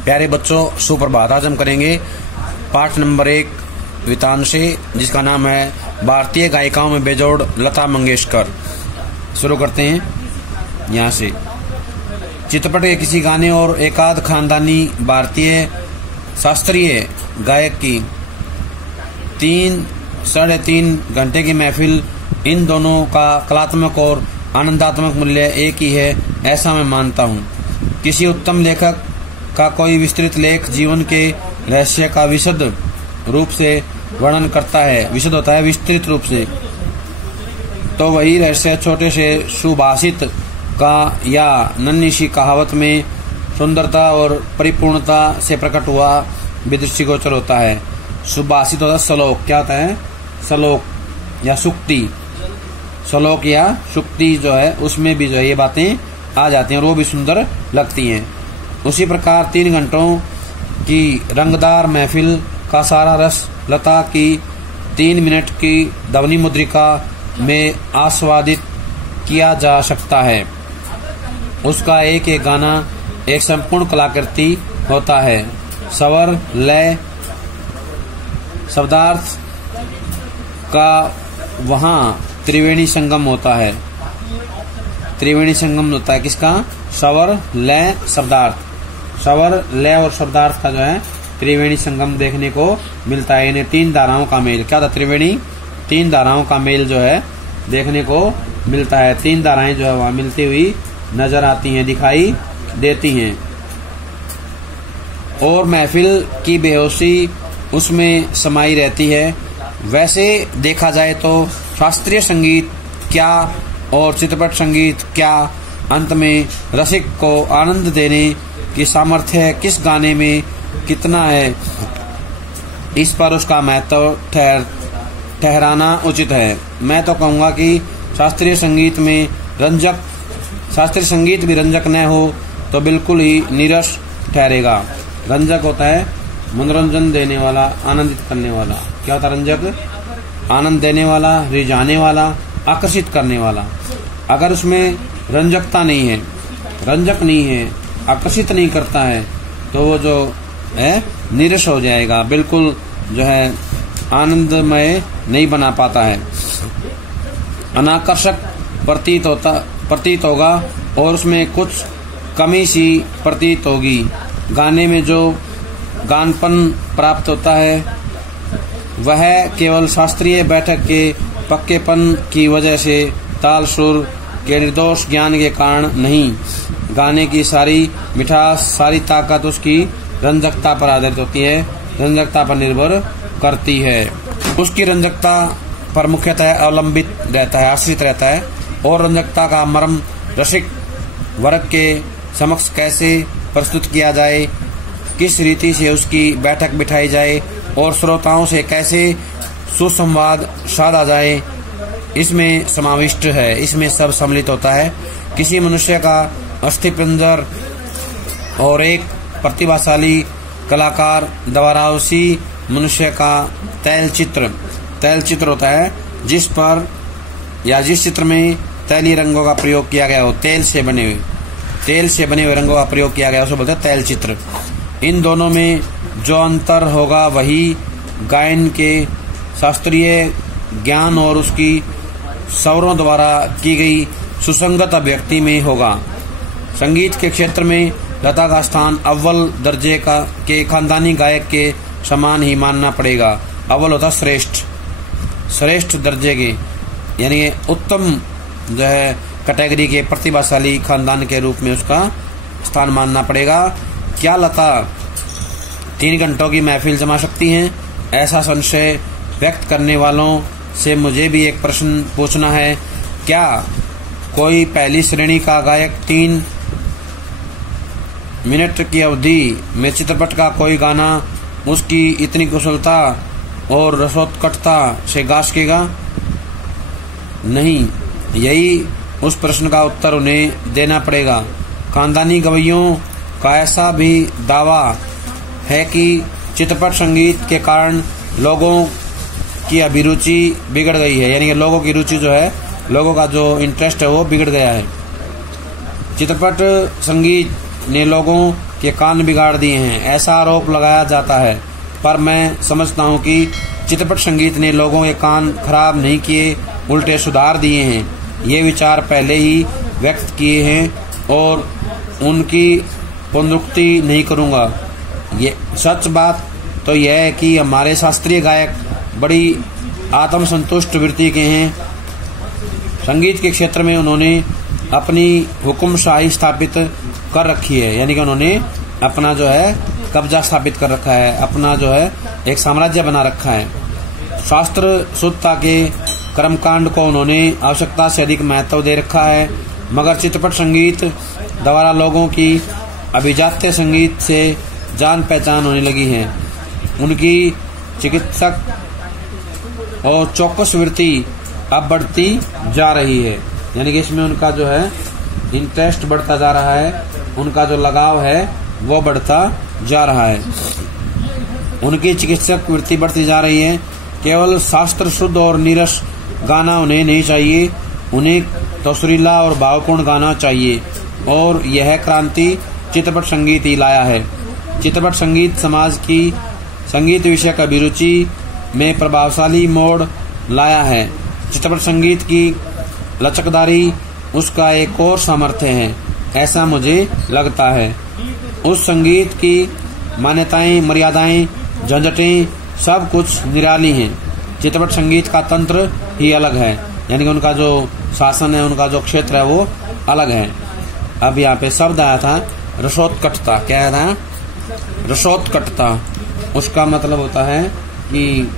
प्यारे बच्चों, सुप्रभात। आज हम करेंगे पाठ नंबर 1 वितांशे, जिसका नाम है भारतीय गायिकाओं में बेजोड़ लता मंगेशकर। शुरू करते हैं यहाँ से। चित्रपट के किसी गाने और एकाध खानदानी भारतीय शास्त्रीय गायक की 3-3.5 घंटे की महफिल, इन दोनों का कलात्मक और आनंदात्मक मूल्य एक ही है, ऐसा मैं मानता हूँ। किसी उत्तम लेखक का कोई विस्तृत लेख जीवन के रहस्य का विशद रूप से वर्णन करता है, विशद होता है विस्तृत रूप से, तो वही रहस्य छोटे से सुभाषित का या नन्ही सी कहावत में सुंदरता और परिपूर्णता से प्रकट हुआ दृष्टिगोचर होता है। सुभाषित होता है श्लोक, क्या होता है? श्लोक या सुक्ति। श्लोक या सुक्ति जो है उसमें भी जो है ये बातें आ जाती हैं और वो भी सुंदर लगती हैं। उसी प्रकार 3 घंटों की रंगदार महफिल का सारा रस लता की 3 मिनट की ध्वनि मुद्रिका में आस्वादित किया जा सकता है। उसका एक एक गाना एक संपूर्ण कलाकृति होता है। स्वर, लय, शब्दार्थ का वहाँ त्रिवेणी संगम होता है। त्रिवेणी संगम होता है किसका? स्वर, लय, शब्दार्थ। स्वर, लय और शब्दार्थ का जो है त्रिवेणी संगम देखने को मिलता है। इन्हें 3 धाराओं का मेल, क्या था? त्रिवेणी 3 धाराओं का मेल जो है देखने को मिलता है। 3 धाराएं जो है वहां मिलती हुई नजर आती हैं, दिखाई देती हैं। और महफिल की बेहोशी उसमें समाई रहती है। वैसे देखा जाए तो शास्त्रीय संगीत क्या और चित्रपट संगीत क्या, अंत में रसिक को आनंद देने की सामर्थ्य किस गाने में कितना है, इस पर उसका महत्व ठहराना उचित है। मैं तो कहूँगा कि शास्त्रीय संगीत भी रंजक न हो तो बिल्कुल ही नीरस ठहरेगा। रंजक होता है मनोरंजन देने वाला, आनंदित करने वाला। क्या होता है रंजक? आनंद देने वाला, रिझाने वाला, आकर्षित करने वाला। अगर उसमें रंजकता नहीं है, रंजक नहीं है, आकर्षित नहीं करता है, तो वो जो है नीरस हो जाएगा, बिल्कुल जो है आनंदमय नहीं बना पाता है, अनाकर्षक प्रतीत होगा और उसमें कुछ कमी सी प्रतीत होगी। गाने में जो गानपन प्राप्त होता है वह केवल शास्त्रीय बैठक के पक्केपन की वजह से, ताल सुर के निर्दोष ज्ञान के कारण नहीं। गाने की सारी मिठास, सारी ताकत उसकी रंजकता पर आधारित होती है, रंजकता पर निर्भर करती है। उसकी रंजकता पर मुख्यतः अवलंबित रहता है, आश्रित रहता है। और रंजकता का मर्म रसिक वर्ग के समक्ष कैसे प्रस्तुत किया जाए, किस रीति से उसकी बैठक बिठाई जाए और श्रोताओं से कैसे सुसंवाद साधा जाए, इसमें समाविष्ट है, इसमें सब सम्मिलित होता है। किसी मनुष्य का अस्थिपंजर और एक प्रतिभाशाली कलाकार द्वारा उसी मनुष्य का तैलचित्र होता है, जिस पर या जिस चित्र में तैलीय रंगों का प्रयोग किया गया हो, तेल से बने हुए रंगों का प्रयोग किया गया, उसे बोलते हैं तैलचित्र। इन दोनों में जो अंतर होगा वही गायन के शास्त्रीय ज्ञान और उसकी स्वरों द्वारा की गई सुसंगत अभिव्यक्ति में होगा। संगीत के क्षेत्र में लता का स्थान अव्वल दर्जे के खानदानी गायक के समान ही मानना पड़ेगा। अव्वल होता श्रेष्ठ दर्जे के, यानी उत्तम जो है कैटेगरी के प्रतिभाशाली खानदान के रूप में उसका स्थान मानना पड़ेगा। क्या लता 3 घंटों की महफिल जमा सकती हैं? ऐसा संशय व्यक्त करने वालों से मुझे भी एक प्रश्न पूछना है। क्या कोई पहली श्रेणी का गायक 3 मिनट की अवधि में चित्रपट का कोई गाना उसकी इतनी कुशलता और रसोत्कटता से गा सकेगा? नहीं। यही उस प्रश्न का उत्तर उन्हें देना पड़ेगा। खानदानी गवैयों का ऐसा भी दावा है कि चित्रपट संगीत के कारण लोगों की अभिरुचि बिगड़ गई है, यानी कि लोगों की रुचि जो है, लोगों का जो इंटरेस्ट है वो बिगड़ गया है। चित्रपट संगीत ने लोगों के कान बिगाड़ दिए हैं, ऐसा आरोप लगाया जाता है। पर मैं समझता हूँ कि चित्रपट संगीत ने लोगों के कान खराब नहीं किए, उल्टे सुधार दिए हैं। ये विचार पहले ही व्यक्त किए हैं और उनकी पुनरुक्ति नहीं करूँगा। ये सच बात तो यह है कि हमारे शास्त्रीय गायक बड़ी आत्मसंतुष्ट वृत्ति के हैं। संगीत के क्षेत्र में उन्होंने अपनी हुक्मशाही स्थापित कर रखी है, यानी कि उन्होंने अपना जो है कब्जा स्थापित कर रखा है, अपना जो है एक साम्राज्य बना रखा है। शास्त्र शुद्धता के कर्मकांड को उन्होंने आवश्यकता से अधिक महत्व दे रखा है। मगर चित्रपट संगीत द्वारा लोगों की अभिजात्य संगीत से जान पहचान होने लगी है। उनकी चिकित्सक और चौकस वृत्ति अब बढ़ती जा रही है, यानी कि इसमें उनका जो है इंटरेस्ट बढ़ता जा रहा है, उनका जो लगाव है वो बढ़ता जा रहा है। उनकी चिकित्सक वृत्ति बढ़ती जा रही है। केवल शास्त्र शुद्ध और नीरस गाना उन्हें नहीं चाहिए, उन्हें तो सुरीला और भावपूर्ण गाना चाहिए। और यह क्रांति चित्रपट संगीत ही लाया है। चित्रपट संगीत समाज की संगीत विषय का अभिरुचि में प्रभावशाली मोड़ लाया है। चित्रपट संगीत की लचकदारी उसका एक और सामर्थ्य है, ऐसा मुझे लगता है। उस संगीत की मान्यताएं, मर्यादाएं, झंझटें सब कुछ निराली हैं। चित्रपट संगीत का तंत्र ही अलग है, यानी कि उनका जो शासन है, उनका जो क्षेत्र है वो अलग है। अब यहाँ पे शब्द आया था रसोत्कटता। क्या आया था? रसोत्कटता। उसका मतलब होता है कि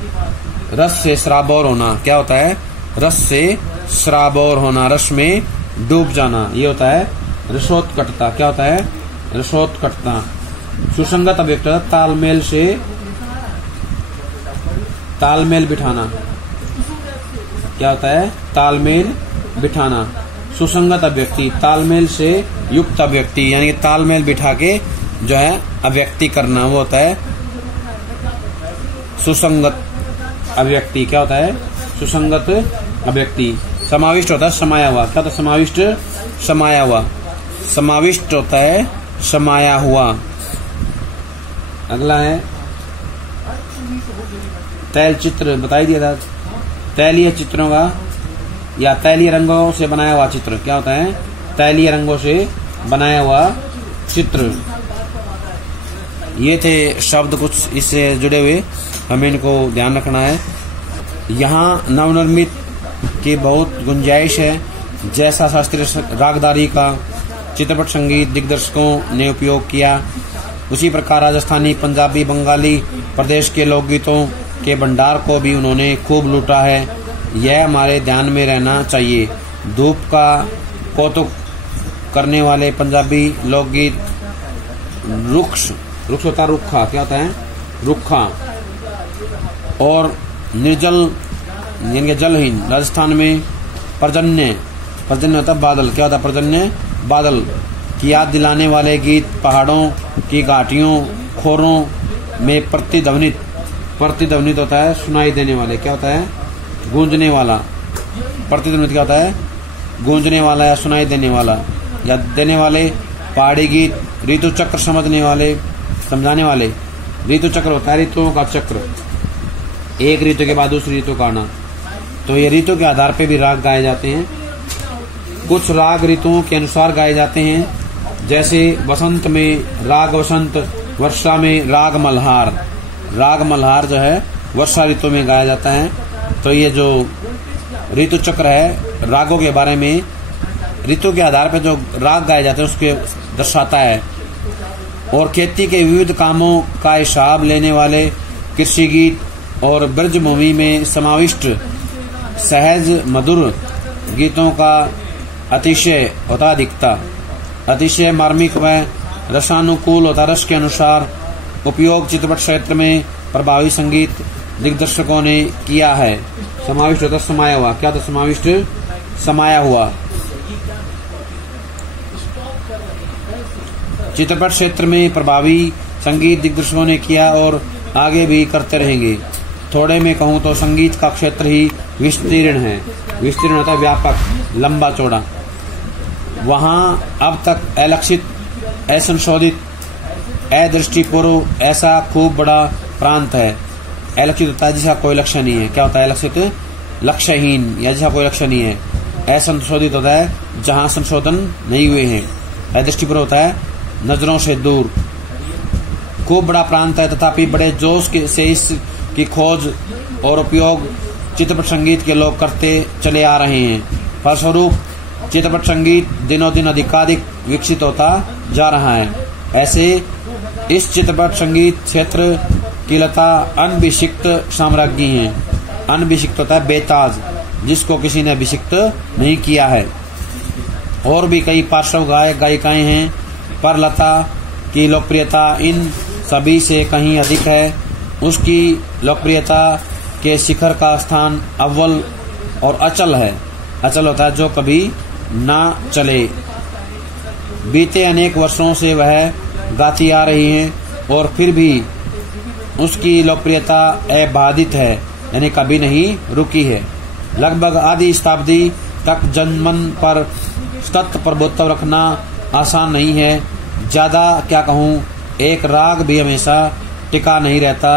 रस से सराबोर होना। क्या होता है? रस से सराबोर होना, रस में डूब जाना, ये होता है रसोत्कटता। क्या होता है? रसोत्कटता। सुसंगत अभिव्यक्ति, तालमेल से तालमेल बिठाना। क्या होता है? तालमेल बिठाना। सुसंगत अभिव्यक्ति, तालमेल से युक्त अभिव्यक्ति, यानी कि तालमेल बिठा के जो है अभिव्यक्ति करना, वो होता है सुसंगत अभिव्यक्ति। क्या होता है? सुसंगत अभिव्यक्ति। समाविष्ट होता है समाया हुआ। क्या होता है? समाविष्ट, समाया हुआ। समाविष्ट होता है समाया हुआ। अगला है तैल चित्र। बताई दिया था, तैलीय चित्रों का या तैलीय रंगों से बनाया हुआ चित्र। क्या होता है? तैलीय रंगों से बनाया हुआ चित्र। ये थे शब्द कुछ इससे जुड़े हुए, हमें इनको ध्यान रखना है। यहाँ नवनिर्मित की बहुत गुंजाइश है। जैसा शास्त्रीय रागदारी का चित्रपट संगीत दिग्दर्शकों ने उपयोग किया, उसी प्रकार राजस्थानी, पंजाबी, बंगाली प्रदेश के लोकगीतों के भंडार को भी उन्होंने खूब लूटा है। यह हमारे ध्यान में रहना चाहिए। धूप का कौतुक करने वाले पंजाबी लोकगीत रुक्ष होता है रुखा। क्या होता है? रुखा। और निर्जल यानी कि जलहीन राजस्थान में पर्जन्य होता है बादल। क्या होता है? पर्जन्य, बादल की याद दिलाने वाले गीत पहाड़ों की घाटियों, खोरों में प्रतिध्वनित होता है, सुनाई देने वाले। क्या होता है? गूंजने वाला। प्रतिध्वनित क्या होता है? गूंजने वाला या सुनाई देने वाला या देने वाले। पहाड़ी गीत ऋतु चक्र समझाने वाले। ऋतु चक्र होता है ऋतुओं का चक्र, एक ऋतु के बाद दूसरी ऋतु का आना। तो ये ऋतु के आधार पे भी राग गाए जाते हैं। कुछ राग ऋतुओं के अनुसार गाए जाते हैं, जैसे वसंत में राग वसंत, वर्षा में राग मल्हार। राग मल्हार जो है वर्षा ऋतु में गाया जाता है। तो ये जो ऋतु चक्र है रागों के बारे में, ऋतु के आधार पर जो राग गाए जाते हैं उसके दर्शाता है। और खेती के विविध कामों का हिसाब लेने वाले कृषि गीत और ब्रजभूमि में समाविष्ट सहज मधुर गीतों का अतिशय होता अधिकता। अतिशय मार्मिक व रसानुकूल होता रस के अनुसार उपयोग चित्रपट क्षेत्र में प्रभावी संगीत दिग्दर्शकों ने किया है। समाविष्ट होता समाया हुआ। क्या था? समाविष्ट, समाया हुआ। चित्रपट क्षेत्र में प्रभावी संगीत दिग्दर्शकों ने किया और आगे भी करते रहेंगे। थोड़े में कहूँ तो संगीत का क्षेत्र ही विस्तीर्ण है। विस्तीर्ण होता है व्यापक, लंबा चौड़ा। वहाँ अब तक अलक्षित, असंशोधित अदृष्टिपूर्व ऐसा खूब बड़ा प्रांत है। अलक्षित होता है जिसका कोई लक्ष्य नहीं है। क्या होता है अलक्षित? लक्ष्यहीन या जिसका कोई लक्ष्य नहीं है। असंशोधित होता है जहाँ संशोधन नहीं हुए हैं। अदृष्टिपूर्व होता है नजरों से दूर। खूब बड़ा प्रांत है तथापि बड़े जोश से इसकी खोज और उपयोग चित्रपट संगीत के लोग करते चले आ रहे हैं। फलस्वरूप चित्रपट संगीत दिनों दिन अधिकाधिक विकसित होता जा रहा है। ऐसे इस चित्रपट संगीत क्षेत्र की लता अनभिषिक्त साम्राज्ञी है। अनभिषिक्त होता है बेताज, जिसको किसी ने अभिषिक्त नहीं किया है। और भी कई पार्श्व गायक गायिकाएं हैं, पर लता की लोकप्रियता इन सभी से कहीं अधिक है। उसकी लोकप्रियता के शिखर का स्थान अव्वल और अचल है। अचल होता है जो कभी ना चले। बीते अनेक वर्षों से वह गाती आ रही है और फिर भी उसकी लोकप्रियता अबाधित है, यानी कभी नहीं रुकी है। लगभग आधी शताब्दी तक जनमन पर सतत प्रभुत्व रखना आसान नहीं है। ज्यादा क्या कहूँ, एक राग भी हमेशा टिका नहीं रहता।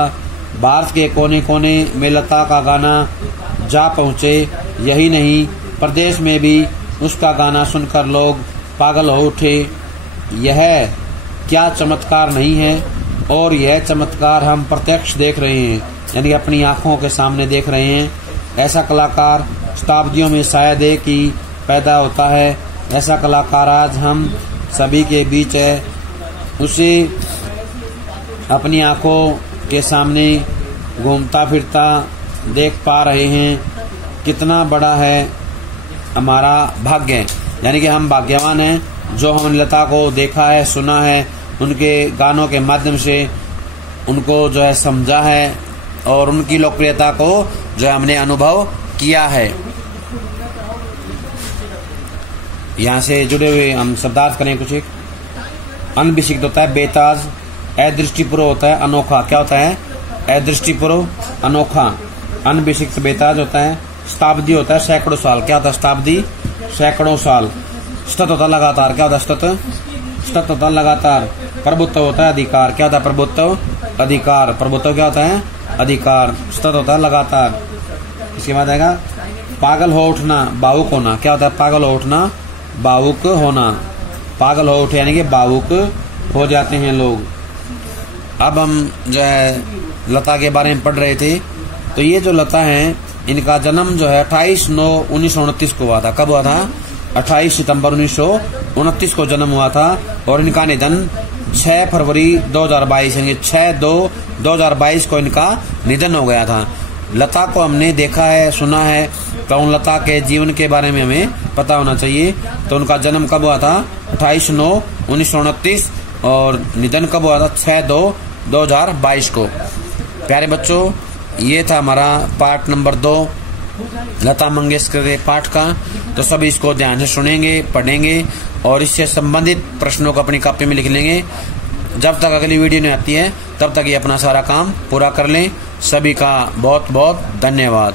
भारत के कोने कोने में लता का गाना जा पहुँचे। यही नहीं, प्रदेश में भी उसका गाना सुनकर लोग पागल हो उठे। यह क्या चमत्कार नहीं है? और यह चमत्कार हम प्रत्यक्ष देख रहे हैं, यानी अपनी आंखों के सामने देख रहे हैं। ऐसा कलाकार शताब्दियों में शायद एक ही पैदा होता है। ऐसा कलाकार आज हम सभी के बीच है। उसे अपनी आंखों के सामने घूमता फिरता देख पा रहे हैं। कितना बड़ा है हमारा भाग्य, यानी कि हम भाग्यवान हैं जो हमने लता को देखा है, सुना है, उनके गानों के माध्यम से उनको जो है समझा है और उनकी लोकप्रियता को जो है हमने अनुभव किया है। यहाँ से जुड़े हुए हम शब्दार्थ करें कुछ। एक अनभिषिक्त होता है बेताज, अदृष्टिपूर्व होता है अनोखा। क्या होता है? अदृष्टिपूर्व अनोखा। अनभिषिक्त बेताज होता है। शताब्दी होता है सैकड़ों साल। क्या होता है शताब्दी? सैकड़ों साल। सतत होता है लगातार। क्या होता है सतत? सतत होता है लगातार। प्रभुत्व होता है अधिकार। क्या होता है प्रभुत्व? अधिकार। प्रभुत्व क्या होता है? अधिकार। सतत होता है लगातार। इसके बाद आएगा पागल हो उठना, भावुक होना। क्या होता है पागल हो उठना? भावुक होना। पागल हो उठे यानी कि भावुक हो जाते हैं लोग। अब हम जो है लता के बारे में पढ़ रहे थे, तो ये जो लता है इनका जन्म जो है 28/9/1929 को हुआ था। कब हुआ था? 28 सितंबर 1929 को जन्म हुआ था और इनका निधन 6 फरवरी 2022 यानी 6/2/2022 को इनका निधन हो गया था। लता को हमने देखा है, सुना है, तो उन लता के जीवन के बारे में हमें पता होना चाहिए। तो उनका जन्म कब हुआ था? 28/9/1929 और निधन कब हुआ था? 6/2/2022 को। प्यारे बच्चों, ये था हमारा पार्ट नंबर 2 लता मंगेशकर के पाठ का। तो सभी इसको ध्यान से सुनेंगे, पढ़ेंगे और इससे संबंधित प्रश्नों को अपनी कॉपी में लिख लेंगे। जब तक अगली वीडियो नहीं आती है तब तक ये अपना सारा काम पूरा कर लें। सभी का बहुत बहुत धन्यवाद।